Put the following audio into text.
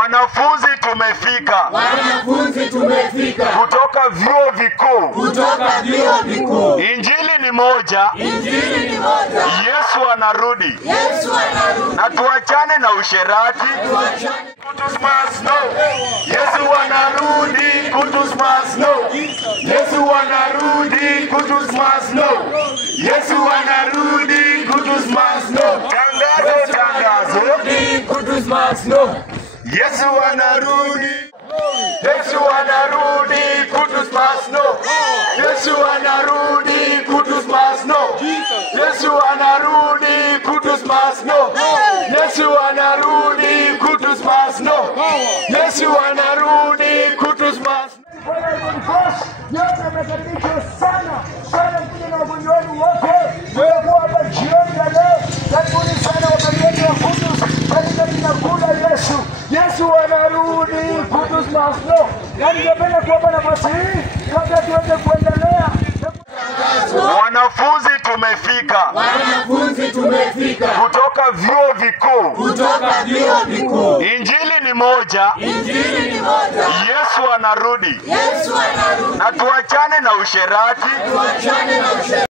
Wanafunzi tumefika. Kutoka vyuo vikuu. Injili ni moja. Yesu anarudi. Na tuachane na usherati. Yesu anarudi. Yesu anarudi. Yesu anarudi. Tangazo. Yesu anarudi. Yesu anarudi. Yesu anarudi. Yesu anarudi. Yesu anarudi. Yesu anarudi. Yote amekaribishwa sana kuja na wagonjwa wenu wote. Mtakuwa hapa jioni ya leo. Karibuni sana wagonjwa wetu wa Kudus katika jina kuu la Yesu. Yesu anarudi. Kudus must know. Na ningependa kuwapa nafasi hii kabla tuweze kuendelea. Wanafunzi tumefika. Kutoka vyuo vikuu. Injili ni moja. Yesu anarudi. Na tuachane na usherati.